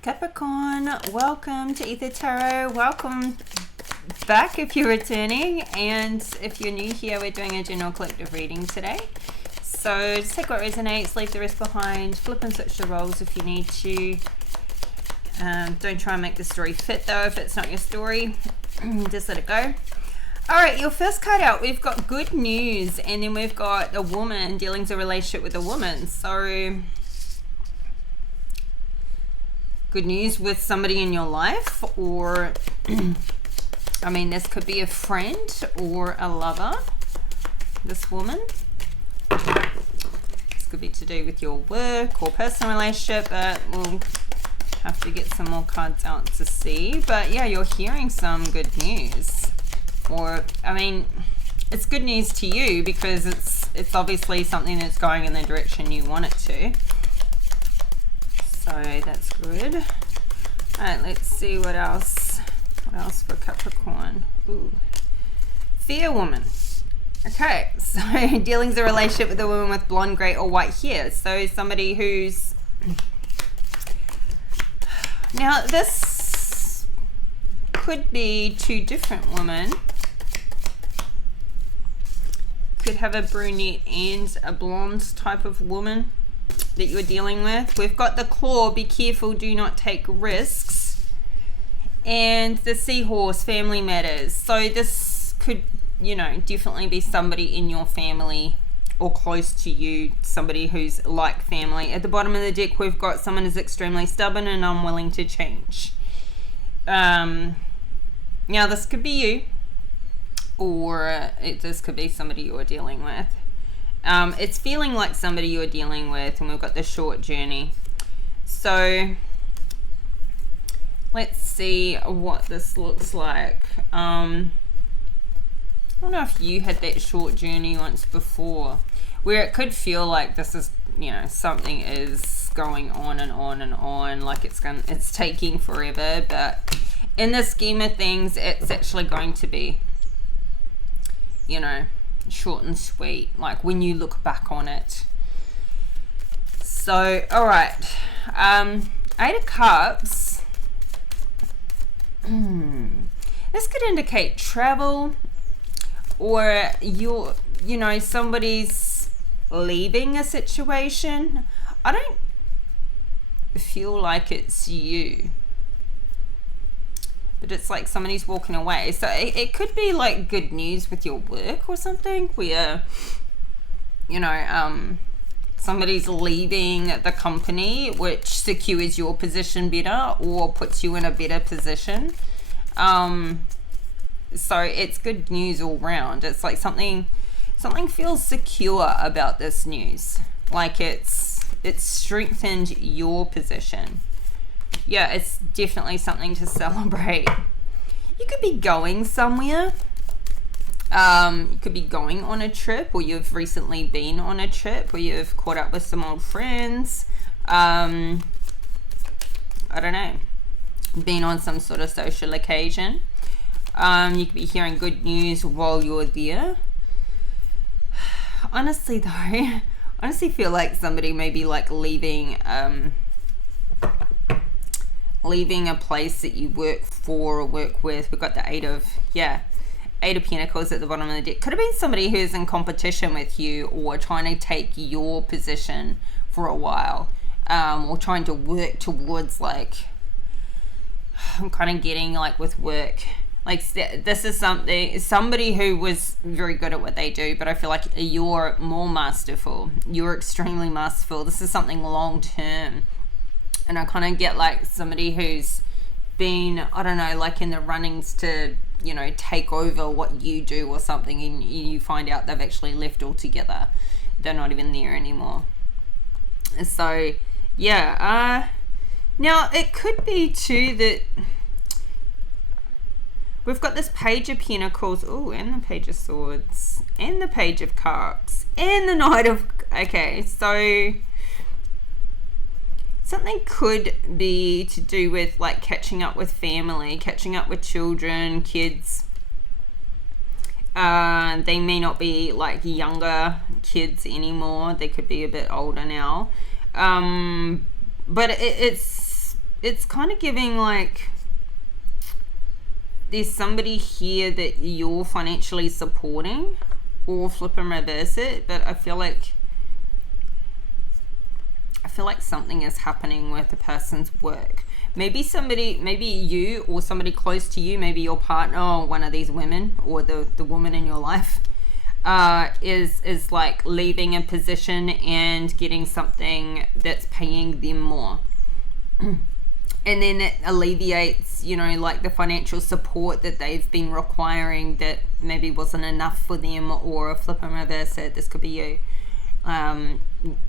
Capricorn, welcome to Ether Tarot. Welcome back if you're returning, and if you're new here, we're doing a general collective reading today. So just take what resonates, leave the rest behind, flip and switch the roles if you need to. Don't try and make the story fit though if it's not your story. Just let it go. Alright, your first card out, we've got good news, and then we've got a woman dealing with a relationship with a woman. So good news with somebody in your life, or I mean, this could be a friend or a lover, this woman. This could be to do with your work or personal relationship, but we'll have to get some more cards out to see. But yeah, you're hearing some good news, or I mean, it's good news to you because it's obviously something that's going in the direction you want it to. So that's good. All right, let's see what else. What else for Capricorn? Ooh, fear woman. Okay, so dealing with a relationship with a woman with blonde, grey, or white hair. So somebody who's now this could be two different women. Could have a brunette and a blonde type of woman that you're dealing with. We've got the claw, be careful, do not take risks, and the seahorse, family matters. So this could, you know, definitely be somebody in your family or close to you, somebody who's like family. At the bottom of the deck, we've got someone who's extremely stubborn and unwilling to change. Now this could be you, or this could be somebody you're dealing with. It's feeling like somebody you're dealing with, and we've got the short journey. So let's see what this looks like. I don't know if you had that short journey once before, where it could feel like this is, you know, something is going on and on and on, like it's taking forever, but in the scheme of things, it's actually going to be, you know, short and sweet, like when you look back on it. So all right, 8 of Cups. This could indicate travel, or you know, somebody's leaving a situation. I don't feel like it's you, but it's like somebody's walking away. So it could be like good news with your work or something, where, you know, somebody's leaving the company, which secures your position better or puts you in a better position. So it's good news all round. It's like something feels secure about this news, like it's strengthened your position. Yeah, it's definitely something to celebrate. You could be going somewhere. You could be going on a trip, or you've recently been on a trip, or you've caught up with some old friends. I don't know. Been on some sort of social occasion. You could be hearing good news while you're there. Honestly though, I honestly feel like somebody may be like leaving a place that you work for or work with. We've got the Eight of Pentacles at the bottom of the deck. Could have been somebody who's in competition with you, or trying to take your position for a while, or trying to work towards, like, I'm kind of getting like with work, like this is somebody who was very good at what they do, but I feel like you're more masterful. You're extremely masterful. This is something long term. And I kind of get like somebody who's been, I don't know, like in the runnings to, you know, take over what you do or something, and you find out they've actually left altogether. They're not even there anymore. So, yeah. Now, it could be too that we've got this Page of Pentacles, and the Page of Swords, and the Page of Cups, and the Knight of... Okay, so something could be to do with like catching up with family, catching up with children, kids. They may not be like younger kids anymore. They could be a bit older now. But it's it's kind of giving like there's somebody here that you're financially supporting, or flip and reverse it, but I feel like something is happening with the person's work. Maybe you or somebody close to you, maybe your partner or one of these women, or the woman in your life, is like leaving a position and getting something that's paying them more. And then it alleviates, like the financial support that they've been requiring that maybe wasn't enough for them, or flip and reverse it. This could be you,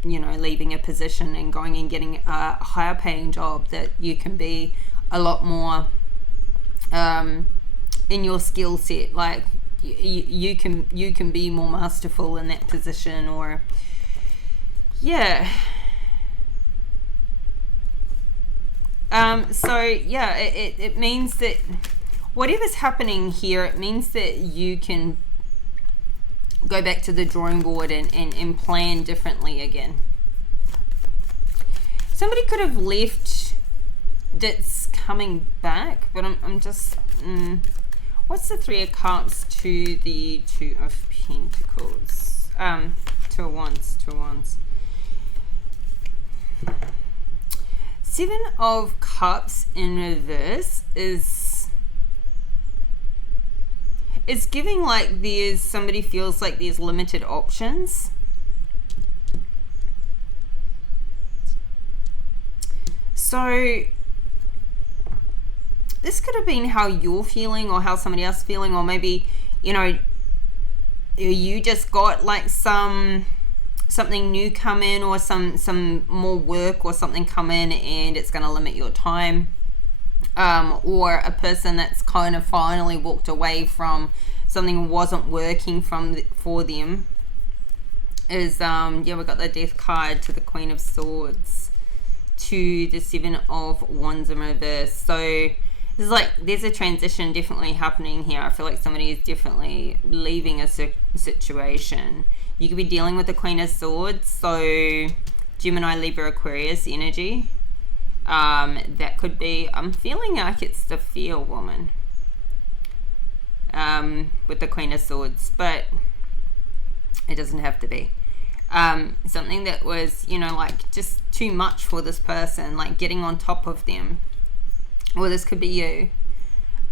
leaving a position and going and getting a higher paying job that you can be a lot more in your skill set. Like you can be more masterful in that position, or it means that whatever's happening here, it means that you can go back to the drawing board and plan differently again. Somebody could have left that's coming back, but I'm just what's the Three of Cups to the Two of Pentacles? Two of Wands. Seven of Cups in reverse is it's giving like somebody feels like there's limited options. So this could have been how you're feeling, or how somebody else is feeling, or maybe you just got like something new come in, or some more work or something come in, and it's going to limit your time, or a person that's kind of finally walked away from something wasn't working for them is we got the Death card to the Queen of Swords to the Seven of Wands in reverse. So there's a transition definitely happening here. I feel like somebody is definitely leaving a situation. You could be dealing with the Queen of Swords, so Gemini, Libra, Aquarius energy. That could be, I'm feeling like it's the Fear woman with the Queen of Swords, but it doesn't have to be. Something that was, like just too much for this person, like getting on top of them. Or this could be you.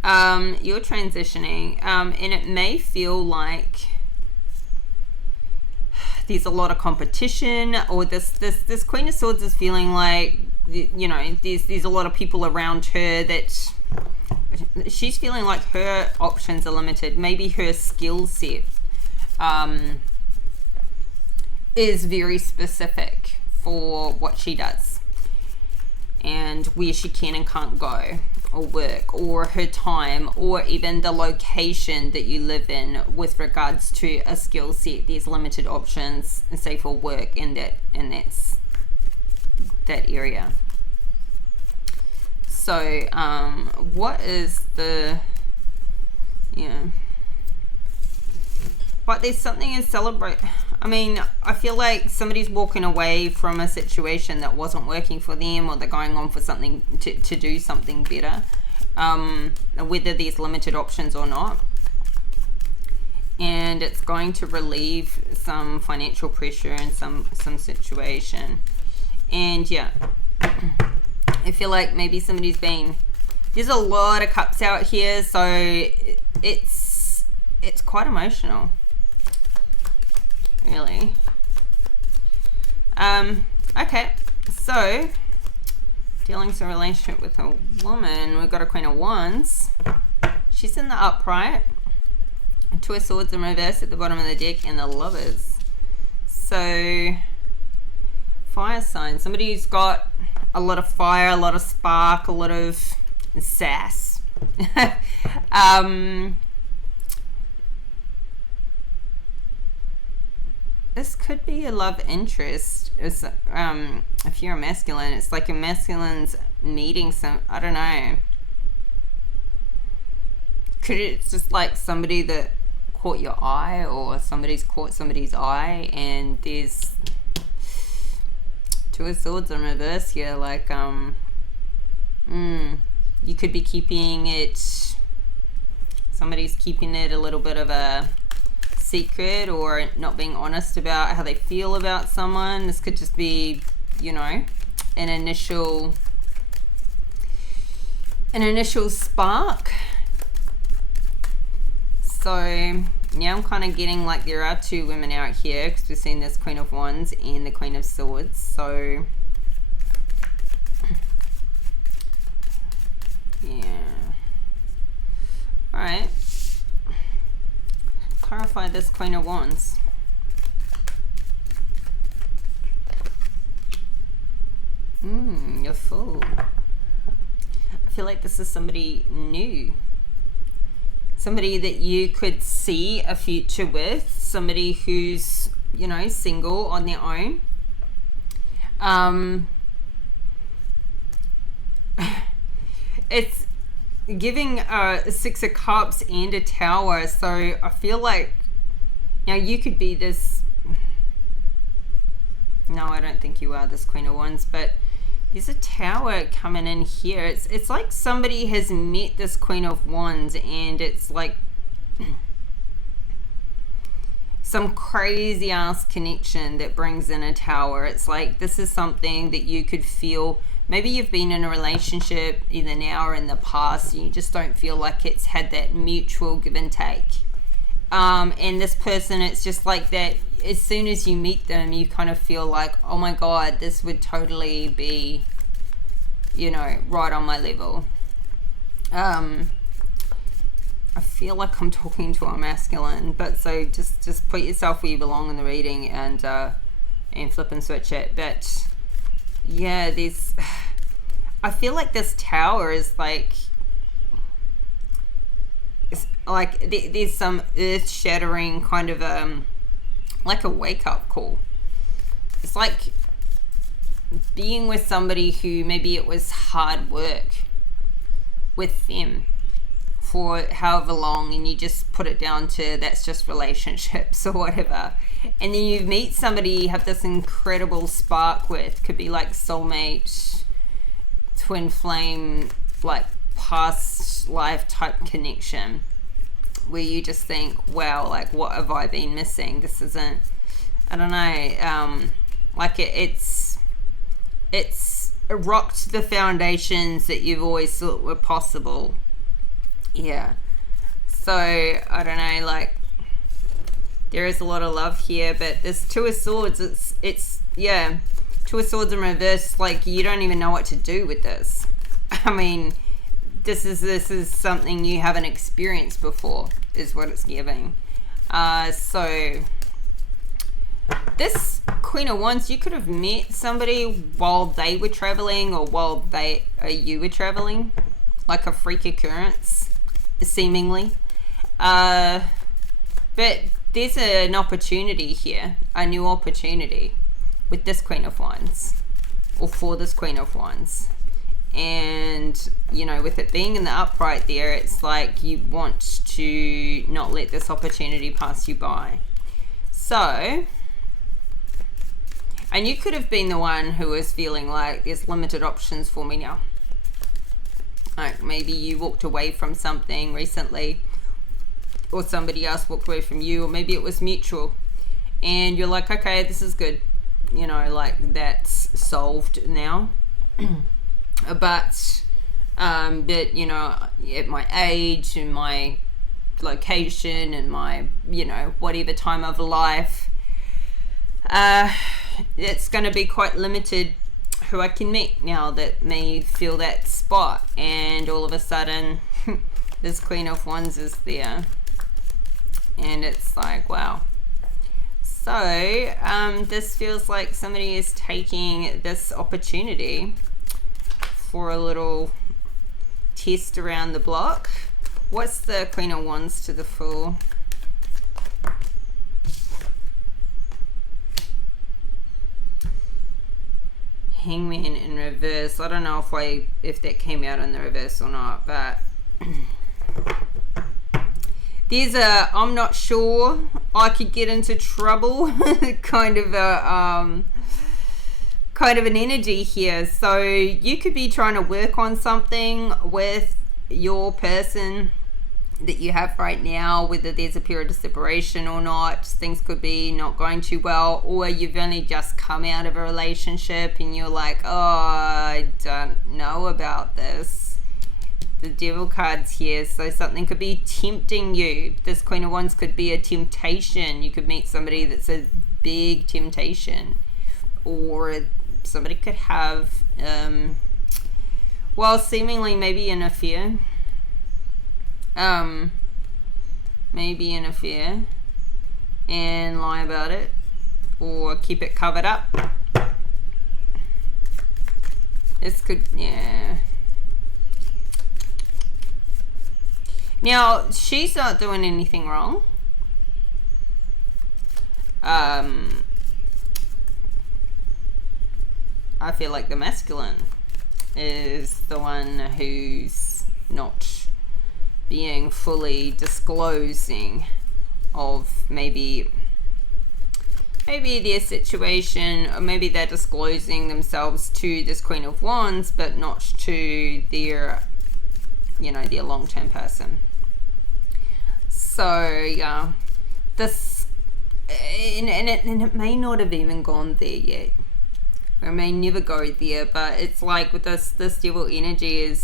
You're transitioning, and it may feel like there's a lot of competition, or this Queen of Swords is feeling like there's a lot of people around her that she's feeling like her options are limited. Maybe her skill set is very specific for what she does and where she can and can't go or work, or her time, or even the location that you live in with regards to a skill set. There's limited options, say, for work in that area. So what is the but there's something to celebrate. I mean, I feel like somebody's walking away from a situation that wasn't working for them, or they're going on for something to do something better, whether there's limited options or not. And it's going to relieve some financial pressure in some situation. And I feel like maybe there's a lot of cups out here, so it's quite emotional. Really. Okay, so dealing with a relationship with a woman, we've got a Queen of Wands. She's in the upright, Two of Swords in reverse at the bottom of the deck, and the Lovers. So fire sign, somebody who's got a lot of fire, a lot of spark, a lot of sass. This could be a love interest. It's, if you're a masculine, it's like a masculine's meeting some, I don't know. Could it's just like somebody that caught your eye, or somebody's caught somebody's eye, and there's 2 of Swords in reverse here, like could be keeping it, somebody's keeping it a little bit of a secret, or not being honest about how they feel about someone. This could just be, you know, an initial spark. So now I'm kind of getting like there are two women out here, because we've seen this Queen of Wands and the Queen of Swords. So yeah, all right, clarify this Queen of Wands. You're full. I feel like this is somebody new, somebody that you could see a future with, somebody who's, you know, single on their own. It's giving a Six of Cups and a Tower, so I feel like now you could be this, no, I don't think you are this Queen of Wands, but there's a Tower coming in here. It's like somebody has met this Queen of Wands, and it's like some crazy ass connection that brings in a Tower. It's like this is something that you could feel. Maybe you've been in a relationship either now or in the past, and you just don't feel like it's had that mutual give and take. And this person, it's just like that. As soon as you meet them, you kind of feel like, oh my God, this would totally be, you know, right on my level. I feel like I'm talking to a masculine, but so just put yourself where you belong in the reading, and flip and switch it. But yeah, I feel like this Tower is like, it's like there's some earth-shattering kind of like a wake-up call. It's like being with somebody who maybe it was hard work with them for however long, and you just put it down to that's just relationships or whatever, and then you meet somebody you have this incredible spark with. Could be like soulmate, twin flame, like past life type connection, where you just think, wow, like what have I been missing? This isn't, I don't know, like it's rocked the foundations that you've always thought were possible. Yeah, so I don't know, like there is a lot of love here, but this Two of Swords, it's yeah, Two of Swords in reverse, like you don't even know what to do with this. I mean, this is something you haven't experienced before, is what it's giving. So this Queen of Wands, you could have met somebody while they were traveling, or while you were traveling, like a freak occurrence, seemingly. But there's an opportunity here, a new opportunity with this Queen of Wands, or for this Queen of Wands. And you know, with it being in the upright there, it's like you want to not let this opportunity pass you by. So, and you could have been the one who was feeling like there's limited options for me now. Like maybe you walked away from something recently, or somebody else walked away from you, or maybe it was mutual, and you're like, okay, this is good, you know, like that's solved now. But you know, at my age and my location and my, you know, whatever time of life, it's going to be quite limited who I can meet now that may fill that spot. And all of a sudden this Queen of Wands is there, and it's like, wow. So this feels like somebody is taking this opportunity for a little test around the block. What's the Queen of Wands to the Fool? Hangman in reverse. I don't know if that came out in the reverse or not, but there's a I'm not sure, I could get into trouble kind of a kind of an energy here. So you could be trying to work on something with your person that you have right now, whether there's a period of separation or not. Things could be not going too well, or you've only just come out of a relationship and you're like, oh, I don't know about this. The Devil card's here, so something could be tempting you. This Queen of Wands could be a temptation. You could meet somebody that's a big temptation, or somebody could have seemingly maybe an affair, and lie about it or keep it covered up. This could, yeah. Now, she's not doing anything wrong. I feel like the masculine is the one who's not being fully disclosing of maybe their situation, or maybe they're disclosing themselves to this Queen of Wands, but not to their, their long-term person. So yeah, this, and it may not have even gone there yet. Or may never go there, but it's like with this devil energy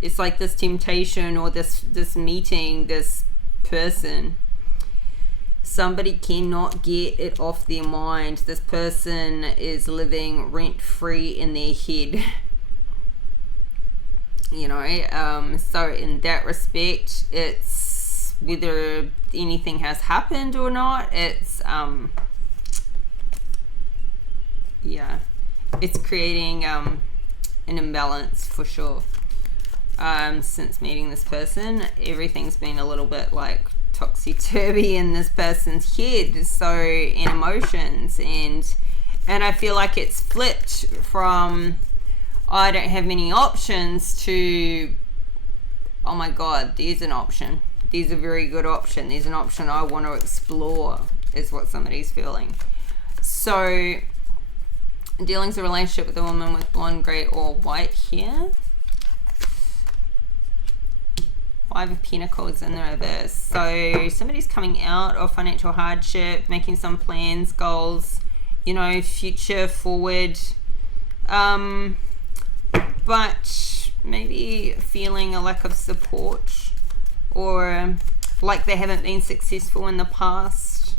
it's like this temptation, or this meeting, this person. Somebody cannot get it off their mind. This person is living rent-free in their head. So in that respect, it's whether anything has happened or not, it's it's creating an imbalance for sure. Since meeting this person, everything's been a little bit like topsy-turvy in this person's head, so in emotions, and I feel like it's flipped from I don't have many options to, oh my god, there's an option, there's a very good option, there's an option I want to explore, is what somebody's feeling. So dealing's a relationship with a woman with blonde, grey or white hair. Five of Pentacles in the reverse. So somebody's coming out of financial hardship, making some plans, goals, future forward, but maybe feeling a lack of support, or like they haven't been successful in the past.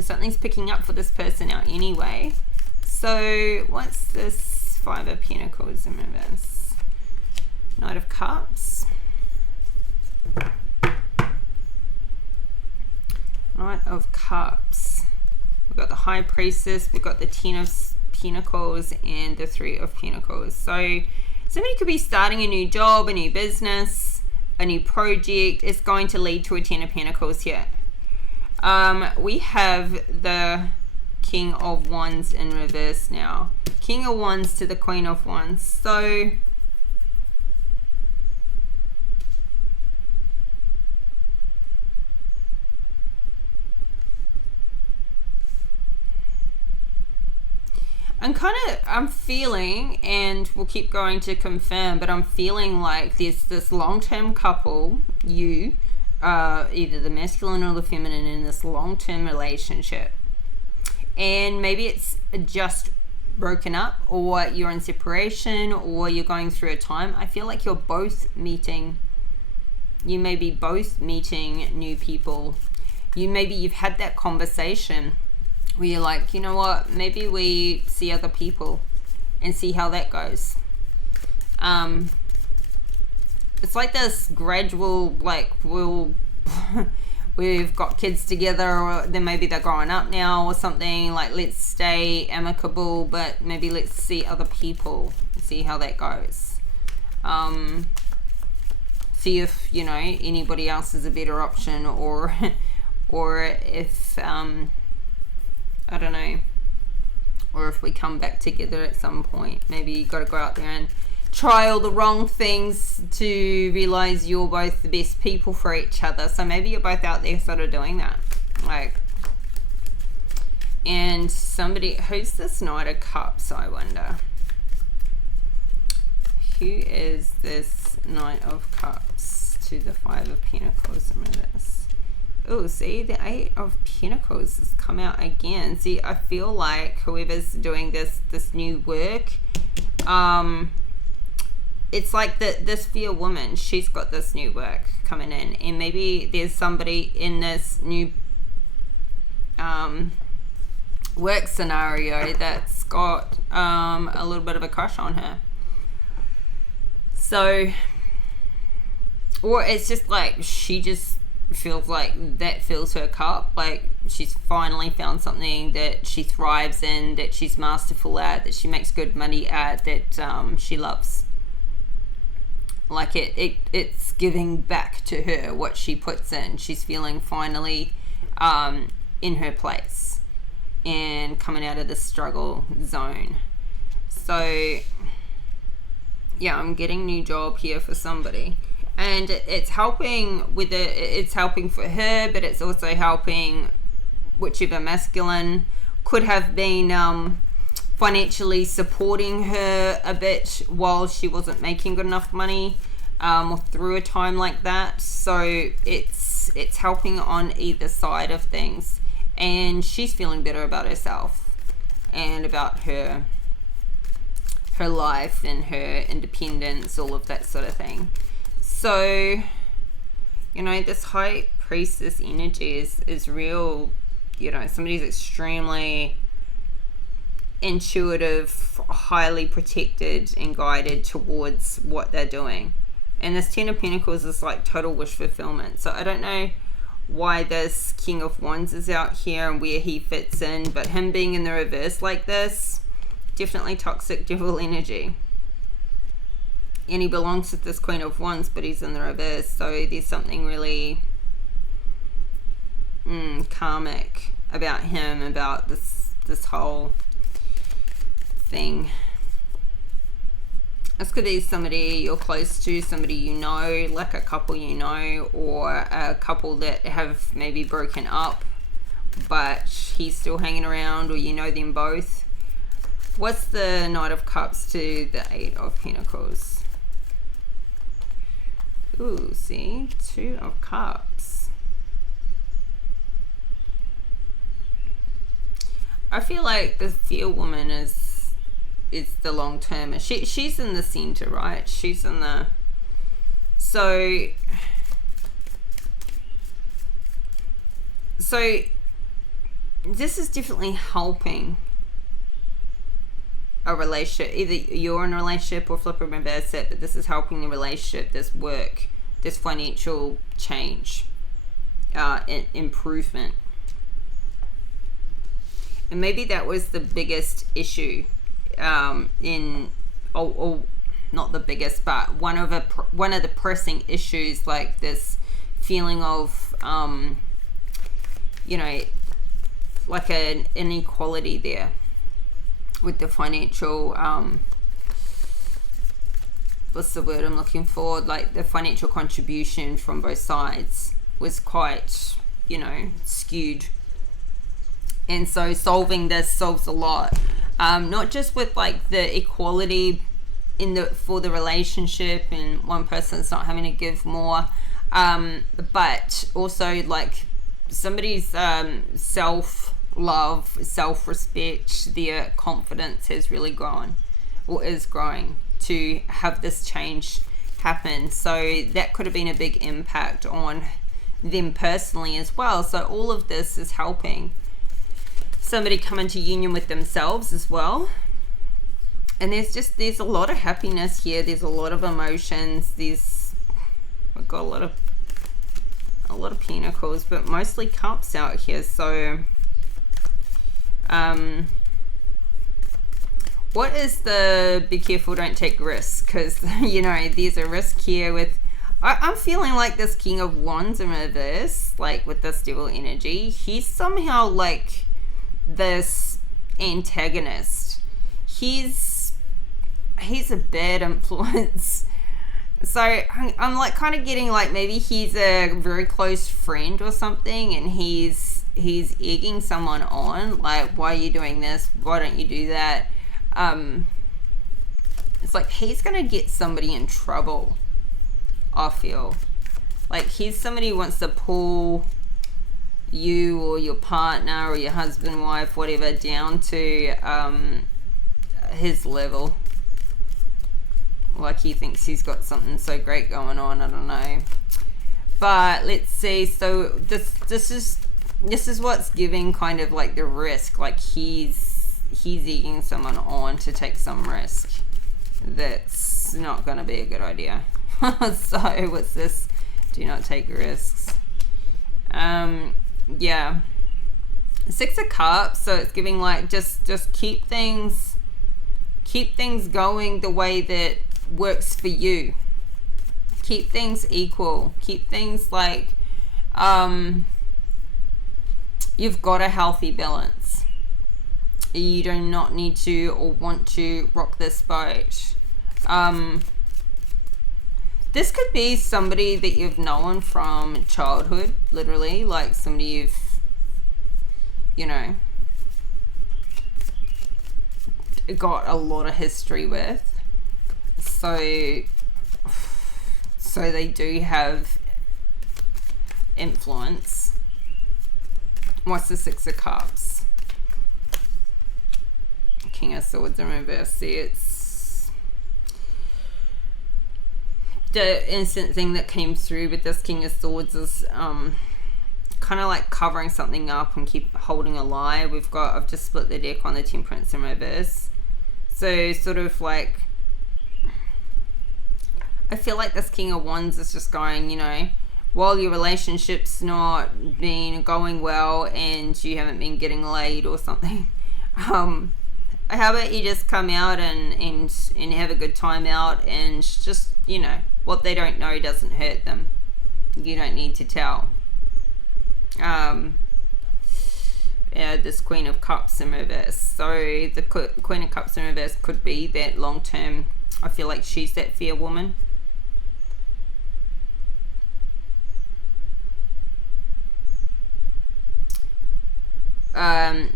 Something's picking up for this person out anyway. So what's this Five of Pentacles in reverse? Knight of Cups. Knight of Cups. We've got the High Priestess, we've got the Ten of Pentacles, and the Three of Pentacles. So somebody could be starting a new job, a new business, a new project. It's going to lead to a Ten of Pentacles here. We have the King of Wands in reverse now. King of Wands to the Queen of Wands. So I'm feeling, and we'll keep going to confirm, but I'm feeling like there's this long-term couple, either the masculine or the feminine, in this long-term relationship, and maybe it's just broken up, or you're in separation, or you're going through a time. I feel like you're both meeting, you may be both meeting new people. You've had that conversation where you're like, you know what, maybe we see other people and see how that goes. It's like this gradual, like, we've got kids together, or then maybe they're growing up now or something, like, let's stay amicable, but maybe let's see other people and see how that goes. See if, anybody else is a better option, or if, I don't know, or if we come back together at some point. Maybe you got to go out there and try all the wrong things to realize you're both the best people for each other. So maybe you're both out there sort of doing that, like And somebody, who's this Knight of Cups, I wonder? Who is this Knight of Cups to the Five of Pentacles? Oh, see, the Eight of Pentacles has come out again. See, I feel like whoever's doing this new work, it's like this fair woman, she's got this new work coming in, and maybe there's somebody in this new work scenario that's got a little bit of a crush on her. So, or it's just like she just feels like that fills her cup, like she's finally found something that she thrives in, that she's masterful at, that she makes good money at, that she loves. Like it's giving back to her what she puts in. She's feeling finally in her place and coming out of the struggle zone. So yeah, I'm getting new job here for somebody, and it's helping with it. It's helping for her, but it's also helping whichever masculine could have been financially supporting her a bit while she wasn't making good enough money, or through a time like that. So it's helping on either side of things, and she's feeling better about herself and about her life and her independence, all of that sort of thing. So, you know, this High Priestess energy is real. You know, somebody's extremely intuitive, highly protected and guided towards what they're doing. And this Ten of Pentacles is like total wish fulfillment. So I don't know why this King of Wands is out here and where he fits in, but him being in the reverse like this, definitely toxic devil energy. And he belongs with this Queen of Wands, but he's in the reverse, so there's something really karmic about him, about this whole thing. This could be somebody you're close to, somebody you know, like a couple you know, or a couple that have maybe broken up, but he's still hanging around, or you know them both. What's the Knight of Cups to the Eight of Pentacles? Ooh, see? Two of Cups. I feel like the fair woman is the long term. She's in the center, right? She's in the... So this is definitely helping a relationship. Either you're in a relationship or flip and reverse it, but this is helping the relationship, this work, this financial change, improvement. And maybe that was the biggest issue not the biggest, but one of the pressing issues, like this feeling of you know, like an inequality there with the financial what's the word I'm looking for, like the financial contribution from both sides was quite, you know, skewed. And so solving this solves a lot, not just with like the equality for the relationship and one person's not having to give more, but also like somebody's self-love, self-respect, their confidence has really grown or is growing to have this change happen. So that could have been a big impact on them personally as well. So all of this is helping somebody come into union with themselves as well. And there's a lot of happiness here. There's a lot of emotions. We've got a lot of pentacles, but mostly cups out here. So what is the be careful, don't take risks? Because you know, there's a risk here with I'm feeling like this King of Wands in reverse, like with this devil energy, he's somehow like this antagonist. He's a bad influence. So I'm like kind of getting like maybe he's a very close friend or something, and he's he's egging someone on, like, why are you doing this? Why don't you do that? It's like he's gonna get somebody in trouble, I feel. Like he's somebody who wants to pull you or your partner or your husband, wife, whatever, down to his level. Like he thinks he's got something so great going on, I don't know. But let's see. So this is what's giving kind of like the risk. Like he's egging someone on to take some risk. That's not going to be a good idea. So what's this? Do not take risks. Yeah. 6 of Cups. So it's giving like just keep things going the way that works for you. Keep things equal. Keep things like you've got a healthy balance. You do not need to or want to rock this boat. This could be somebody that you've known from childhood, literally, like somebody you've, you know, got a lot of history with. So they do have influence. What's the 6 of Cups? King of Swords in reverse. See, it's the instant thing that came through with this King of Swords is kind of like covering something up and keep holding a lie. I've just split the deck on the Temperance in reverse. So sort of like, I feel like this King of Wands is just going, you know, while your relationship's not been going well and you haven't been getting laid or something, how about you just come out and have a good time out, and just, you know, what they don't know doesn't hurt them. You don't need to tell. Yeah, this Queen of Cups in reverse. So the Queen of Cups in reverse could be that long term. I feel like she's that fair woman.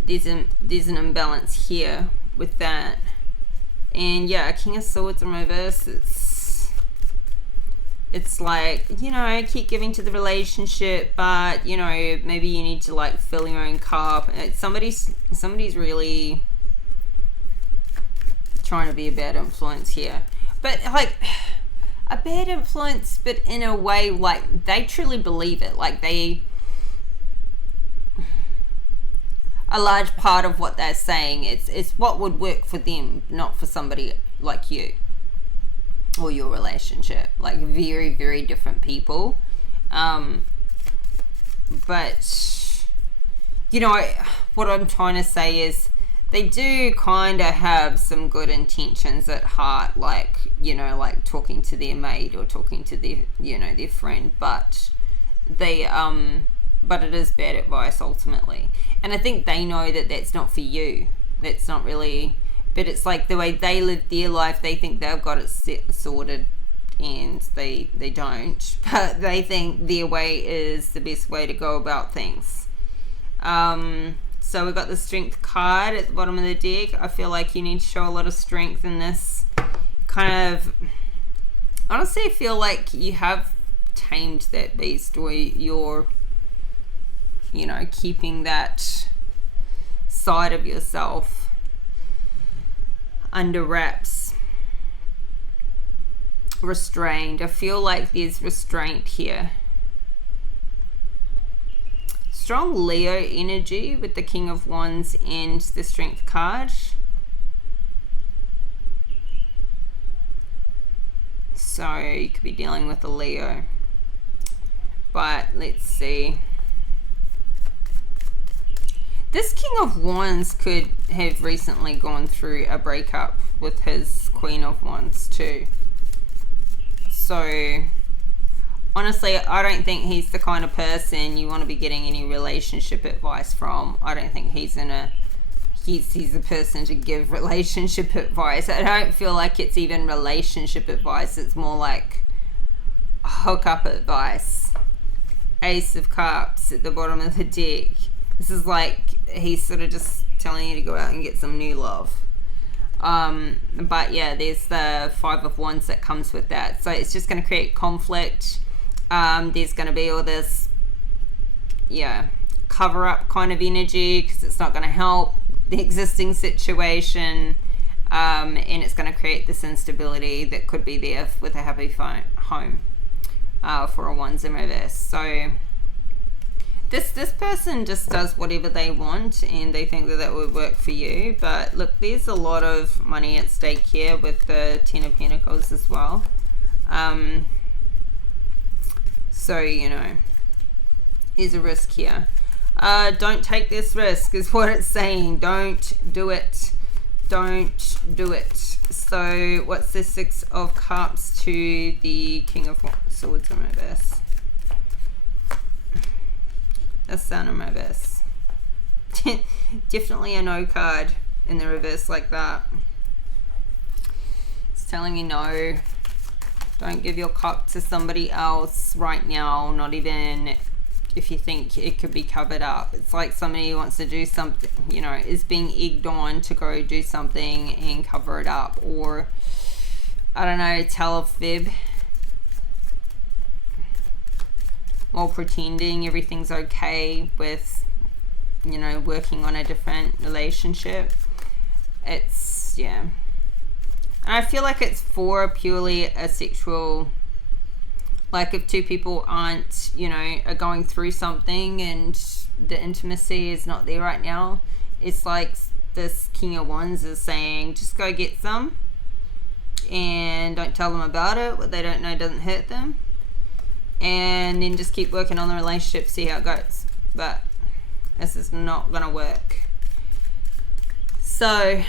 There's an imbalance here with that. And yeah, King of Swords in reverse, it's like, you know, keep giving to the relationship, but, you know, maybe you need to like fill your own cup. Somebody's really trying to be a bad influence here, but like a bad influence, but in a way like they truly believe it. Like a large part of what they're saying, it's what would work for them, not for somebody like you or your relationship. Like very, very different people. But you know, what I'm trying to say is they do kind of have some good intentions at heart, like, you know, like talking to their mate or talking to their, you know, their friend, but it is bad advice ultimately. And I think they know that that's not for you. That's not really, but it's like the way they live their life, they think they've got it sorted, and they don't. But they think their way is the best way to go about things. So we've got the Strength card at the bottom of the deck. I feel like you need to show a lot of strength in this. Kind of, honestly, I feel like you have tamed that beast, or you're, you know, keeping that side of yourself under wraps, restrained. I feel like there's restraint here. Strong Leo energy with the King of Wands and the Strength card. So you could be dealing with a Leo, but let's see. This King of Wands could have recently gone through a breakup with his Queen of Wands too. So honestly, I don't think he's the kind of person you want to be getting any relationship advice from. I don't think he's the person to give relationship advice. I don't feel like it's even relationship advice. It's more like hookup advice. Ace of Cups at the bottom of the deck. This is like he's sort of just telling you to go out and get some new love. But yeah, there's the 5 of Wands that comes with that. So it's just going to create conflict. There's going to be all this, cover up kind of energy, because it's not going to help the existing situation. And it's going to create this instability that could be there with a happy home for a Wands in reverse. So this person just does whatever they want, and they think that would work for you. But look, there's a lot of money at stake here with the 10 of Pentacles as well. So, there's a risk here. Don't take this risk is what it's saying. Don't do it. Don't do it. So what's the 6 of Cups to the King of Swords in reverse? The Sun in reverse. Definitely a no card in the reverse like that. It's telling you no. Don't give your cup to somebody else right now, not even if you think it could be covered up. It's like somebody wants to do something, is being egged on to go do something and cover it up, or I don't know, tell a fib while pretending everything's okay with, working on a different relationship. It's, and I feel like it's for purely a sexual, like if two people aren't, are going through something and the intimacy is not there right now, it's like this King of Wands is saying, just go get some and don't tell them about it. What they don't know doesn't hurt them. And then just keep working on the relationship, see how it goes. But this is not going to work. So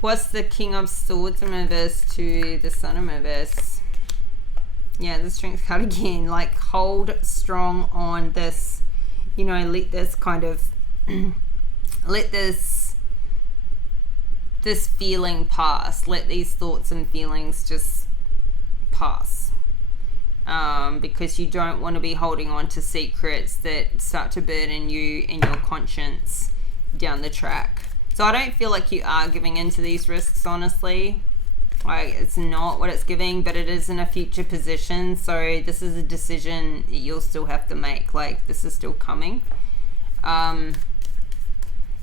what's the King of Swords in reverse to the Sun in reverse? Yeah, the Strength card again. Like, hold strong on this. Let this kind of let this feeling pass. Let these thoughts and feelings just pass. Because you don't want to be holding on to secrets that start to burden you and your conscience down the track. So I don't feel like you are giving into these risks, honestly. Like, it's not what it's giving, but it is in a future position. So this is a decision you'll still have to make. Like, this is still coming. So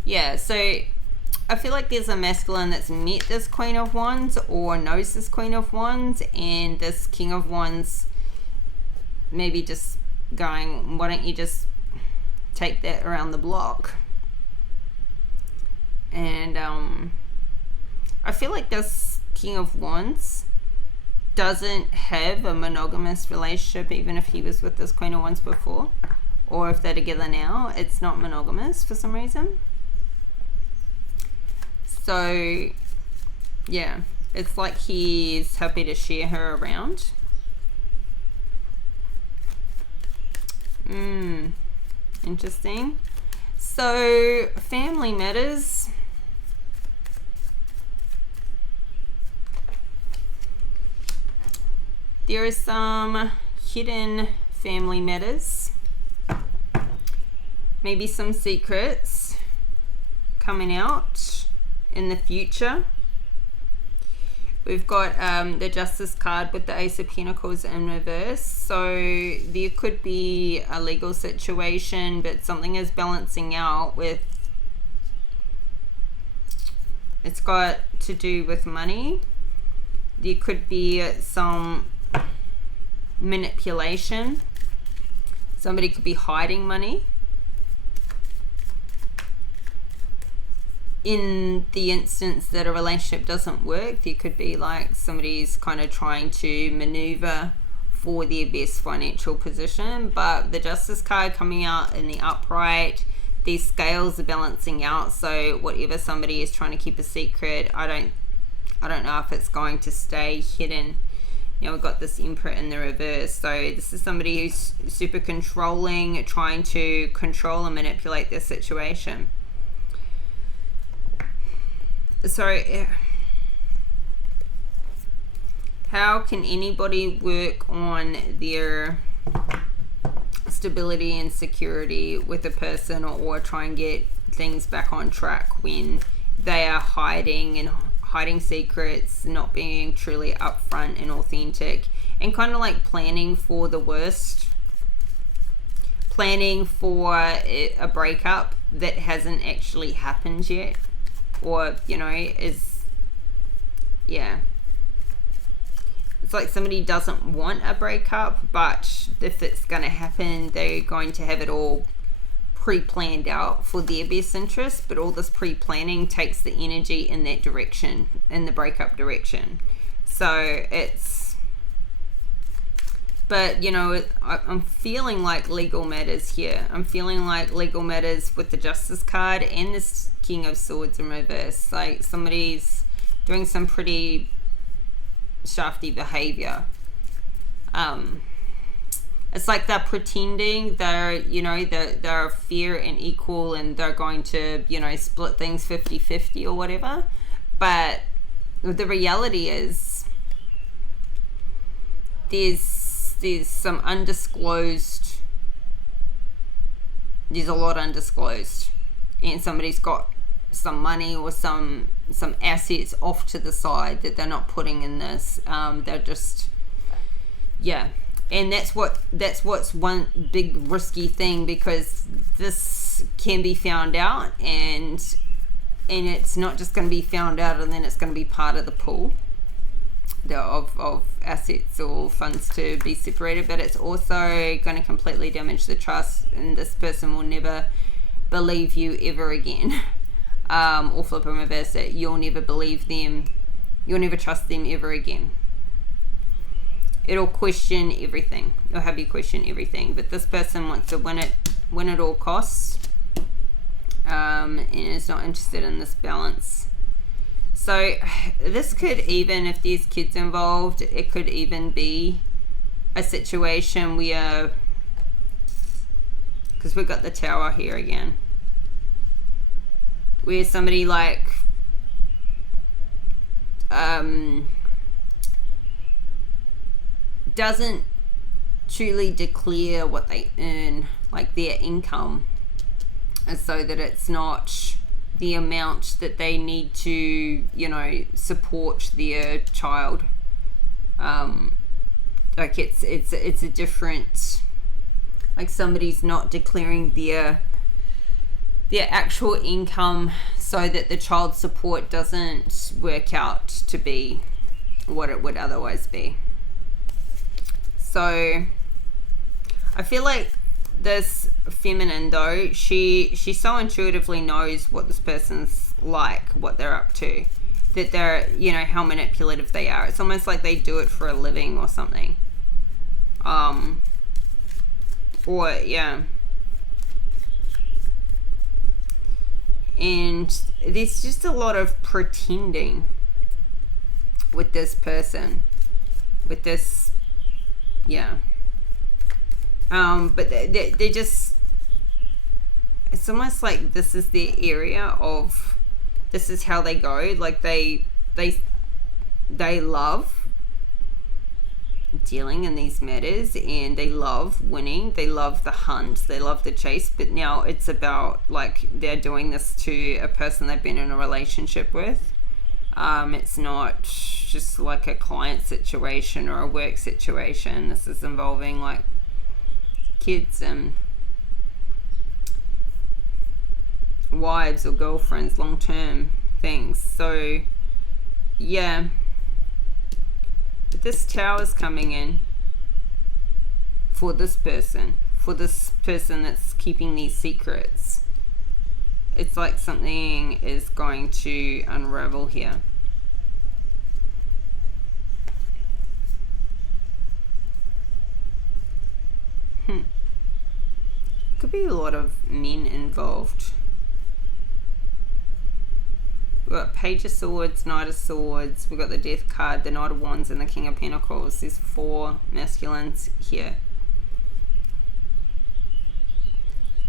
I feel like there's a masculine that's met this Queen of Wands or knows this Queen of Wands, and this King of Wands maybe just going, why don't you just take that around the block? And I feel like this King of Wands doesn't have a monogamous relationship, even if he was with this Queen of Wands before, or if they're together now. It's not monogamous for some reason. So yeah, it's like he's happy to share her around. Interesting. So family matters. There are some hidden family matters. Maybe some secrets coming out in the future. We've got the Justice card with the Ace of Pentacles in reverse. So there could be a legal situation, but something is balancing out with, it's got to do with money. There could be some manipulation. Somebody could be hiding money. In the instance that a relationship doesn't work, there could be like somebody's kind of trying to maneuver for their best financial position. But the Justice card coming out in the upright, these scales are balancing out. So whatever somebody is trying to keep a secret, I don't know if it's going to stay hidden. We've got this Emperor in the reverse. So this is somebody who's super controlling, trying to control and manipulate their situation. So how can anybody work on their stability and security with a person, or try and get things back on track when they are hiding secrets, not being truly upfront and authentic, and kind of like planning for the worst, planning for a breakup that hasn't actually happened yet, or is, yeah, it's like somebody doesn't want a breakup, but if it's going to happen, they're going to have it all pre-planned out for their best interest. But all this pre-planning takes the energy in that direction, in the breakup direction. So but I'm feeling like legal matters here. I'm feeling like legal matters with the Justice card and this King of Swords in reverse. Like somebody's doing some pretty shafty behavior. It's like they're pretending they're fair and equal, and they're going to split things 50-50 or whatever, but the reality is there's some undisclosed, there's a lot undisclosed, and somebody's got some money or some assets off to the side that they're not putting in this. They're just, yeah. And that's what's one big risky thing, because this can be found out, and it's not just going to be found out and then it's going to be part of the pool of assets or funds to be separated, but it's also going to completely damage the trust, and this person will never believe you ever again. Or flip and reverse it, you'll never believe them, you'll never trust them ever again. It'll question everything. It'll have you question everything. But this person wants to win at all costs, and is not interested in this balance. So this could, even if there's kids involved, it could even be a situation where, because we've got the Tower here again, where somebody like doesn't truly declare what they earn, like their income, and so that it's not the amount that they need to support their child. Like it's a different, like somebody's not declaring their actual income, so that the child support doesn't work out to be what it would otherwise be. So I feel like this feminine, though, she so intuitively knows what this person's like, what they're up to, that they're, how manipulative they are. It's almost like they do it for a living or something. Or, yeah. And there's just a lot of pretending with this person, with this, yeah. But they just, it's almost like this is their area of, this is how they go. Like they love dealing in these matters, and they love winning, they love the hunt, they love the chase, but now it's about, like, they're doing this to a person they've been in a relationship with. It's not just like a client situation or a work situation. This is involving like kids and wives or girlfriends, long-term things. So yeah, but this Tower's coming in for this person that's keeping these secrets. It's like something is going to unravel here. Could be a lot of men involved. We've got Page of Swords, Knight of Swords, we've got the Death card, the Knight of Wands, and the King of Pentacles. There's 4 masculines here.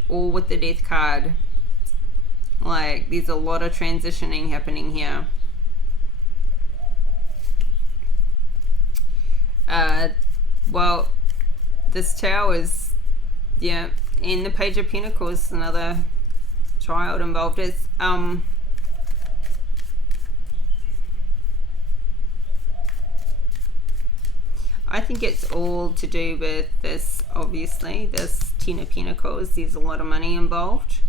All with the Death card. Like, there's a lot of transitioning happening here. Well, this Tower's Yeah, and the Page of Pentacles, another child involved. Is I think it's all to do with this, obviously, this Ten of Pentacles. There's a lot of money involved.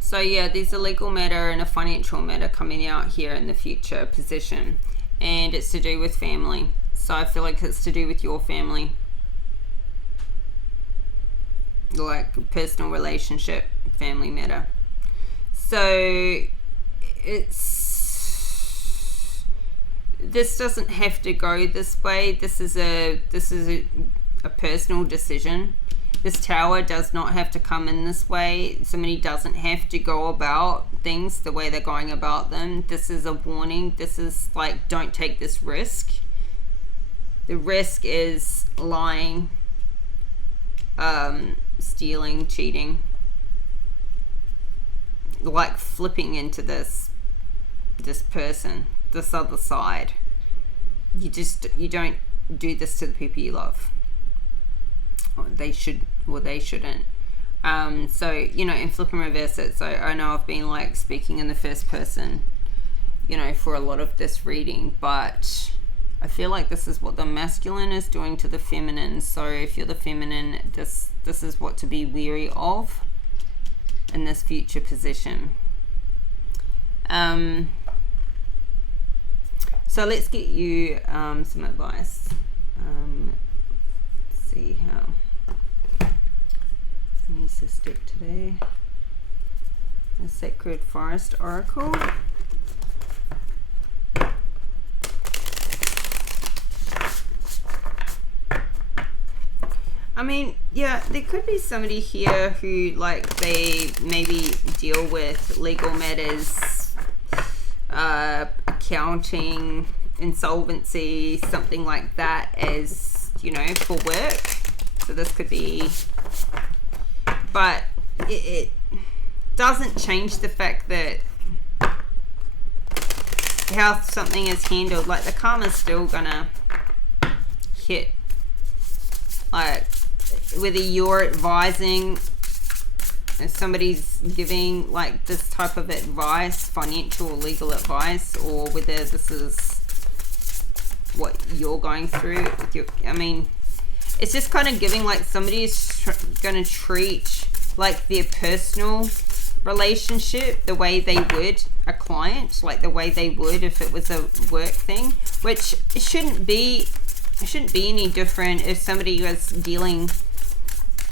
So yeah, there's a legal matter and a financial matter coming out here in the future position, and it's to do with family. So I feel like it's to do with your family, like personal relationship, family matter. So this doesn't have to go this way. This is a personal decision. This Tower does not have to come in this way. Somebody doesn't have to go about things the way they're going about them. This is a warning. This is like, don't take this risk. The risk is lying, stealing, cheating, like flipping into this person, this other side. You don't do this to the people you love. They shouldn't. So, you know, and flip and reverse it. So I know I've been like speaking in the first person, you know, for a lot of this reading, but I feel like this is what the masculine is doing to the feminine. So if you're the feminine, this is what to be wary of in this future position. So let's get you some advice. Let's see how I use this deck today. A Sacred Forest Oracle. I mean, yeah, there could be somebody here who, like, they maybe deal with legal matters, accounting, insolvency, something like that, as, you know, for work. So this could be, but it doesn't change the fact that how something is handled, like the karma's still gonna hit. Like, whether you're advising, if somebody's giving like this type of advice, financial or legal advice, or whether this is what you're going through with your, I mean, it's just kind of giving like somebody's going to treat like their personal relationship the way they would a client, like the way they would if it was a work thing, which it shouldn't be any different if somebody was dealing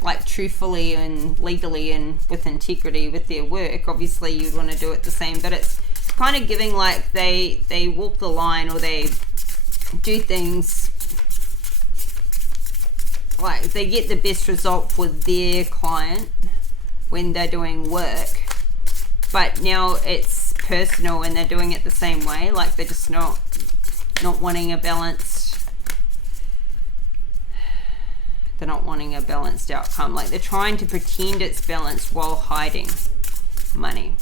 like truthfully and legally and with integrity with their work. Obviously you'd want to do it the same, but it's kind of giving like they walk the line, or they do things like they get the best result for their client when they're doing work, but now it's personal and they're doing it the same way, like they're just not wanting a balanced, they're not wanting a balanced outcome. Like they're trying to pretend it's balanced while hiding money,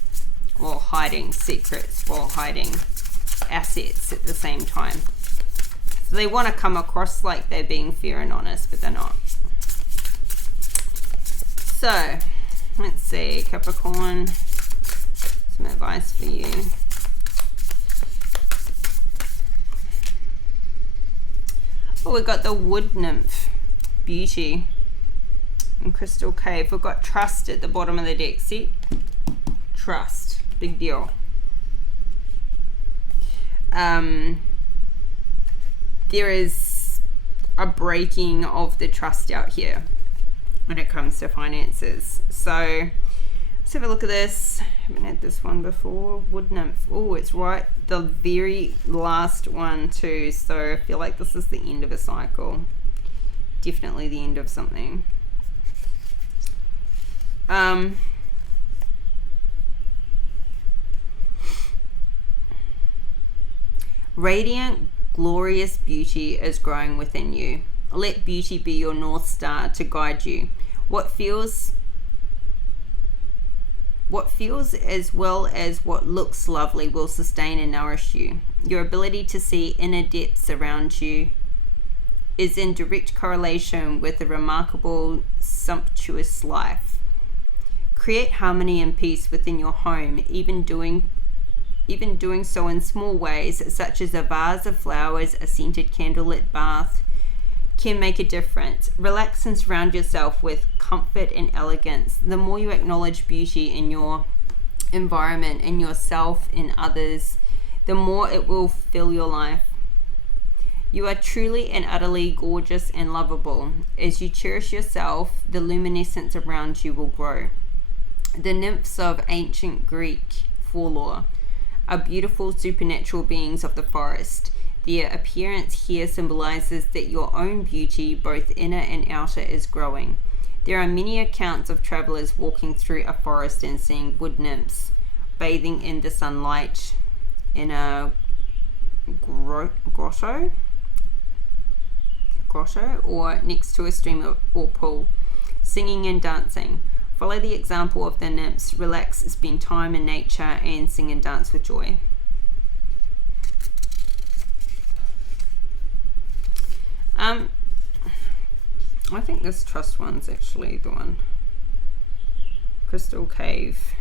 while hiding secrets, while hiding assets at the same time. So they want to come across like they're being fair and honest, but they're not. So let's see, Capricorn, some advice for you. Oh, we got the Wood Nymph, Beauty, and Crystal Cave. We've got Trust at the bottom of the deck. See? Trust. Big deal. There is a breaking of the trust out here when it comes to finances. So let's have a look at this. Haven't had this one before. Wood Nymph. Oh, it's right the very last one too. So I feel like this is the end of a cycle. Definitely the end of something. Radiant, glorious beauty is growing within you. Let beauty be your North Star to guide you. What feels as well as what looks lovely will sustain and nourish you. Your ability to see inner depths around you is in direct correlation with a remarkable, sumptuous life. Create harmony and peace within your home, even doing so in small ways, such as a vase of flowers, a scented candlelit bath, can make a difference. Relax and surround yourself with comfort and elegance. The more you acknowledge beauty in your environment, in yourself, in others, the more it will fill your life. You are truly and utterly gorgeous and lovable. As you cherish yourself, the luminescence around you will grow. The nymphs of ancient Greek folklore are beautiful supernatural beings of the forest. Their appearance here symbolizes that your own beauty, both inner and outer, is growing. There are many accounts of travelers walking through a forest and seeing wood nymphs bathing in the sunlight in a grotto or next to a stream or pool, singing and dancing. Follow the example of the nymphs, relax, spend time in nature, and sing and dance with joy. I think this trust one's actually the one. Crystal Cave.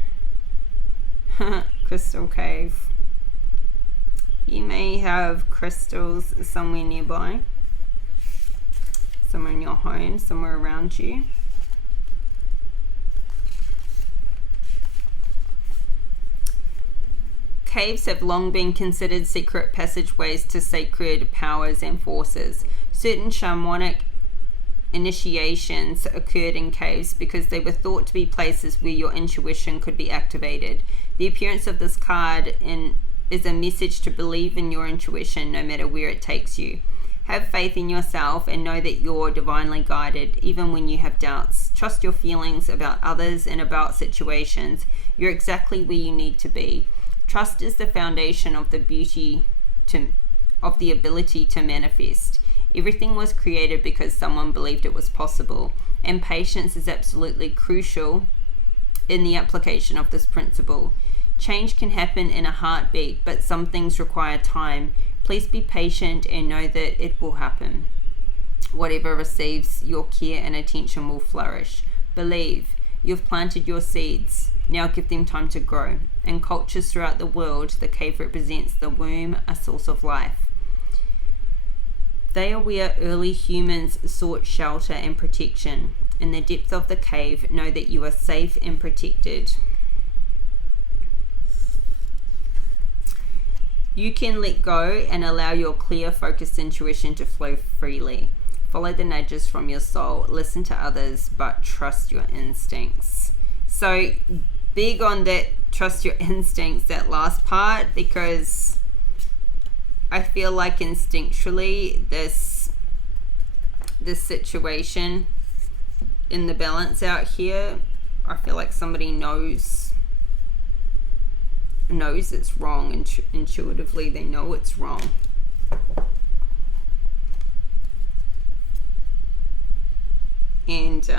Crystal Cave. You may have crystals somewhere nearby, somewhere in your home, somewhere around you. Caves have long been considered secret passageways to sacred powers and forces. Certain shamanic initiations occurred in caves because they were thought to be places where your intuition could be activated. The appearance of this card is a message to believe in your intuition no matter where it takes you. Have faith in yourself and know that you're divinely guided, even when you have doubts. Trust your feelings about others and about situations. You're exactly where you need to be. Trust is the foundation of the ability to manifest. Everything was created because someone believed it was possible, and patience is absolutely crucial in the application of this principle. Change can happen in a heartbeat, but some things require time. Please be patient and know that it will happen. Whatever receives your care and attention will flourish. Believe. You've planted your seeds. Now give them time to grow. In cultures throughout the world, the cave represents the womb, a source of life. They are where early humans sought shelter and protection. In the depth of the cave, know that you are safe and protected. You can let go and allow your clear, focused intuition to flow freely. Follow the nudges from your soul. Listen to others, but trust your instincts. So big on that, trust your instincts, that last part, because I feel like instinctually this situation in the balance out here, I feel like somebody knows it's wrong. Intuitively they know it's wrong. And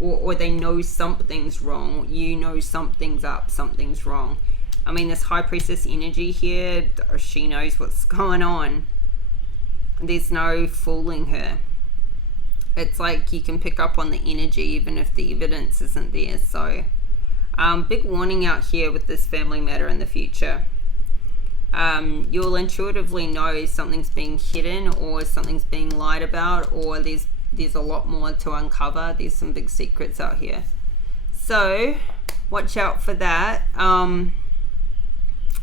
or they know something's wrong. You know something's up, something's wrong. I mean, this high priestess energy here, she knows what's going on. There's no fooling her. It's like you can pick up on the energy even if the evidence isn't there. So big warning out here with this family matter in the future. You'll intuitively know something's being hidden or something's being lied about, or there's a lot more to uncover. There's some big secrets out here. So watch out for that.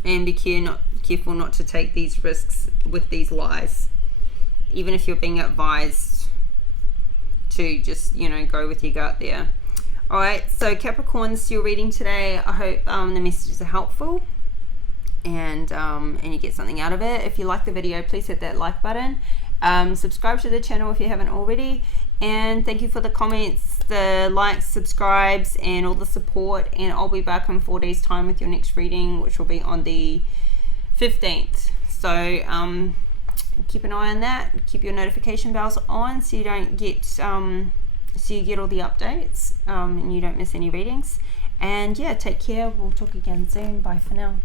And be careful not to take these risks with these lies. Even if you're being advised to just, go with your gut there. Alright, so Capricorns, your reading today. I hope the messages are helpful and you get something out of it. If you like the video, please hit that like button. Subscribe to the channel if you haven't already, and thank you for the comments, the likes, subscribes, and all the support. And I'll be back in 4 days time with your next reading, which will be on the 15th. So keep an eye on that. Keep your notification bells on so you don't get so you get all the updates and you don't miss any readings. And yeah, take care. We'll talk again soon. Bye for now.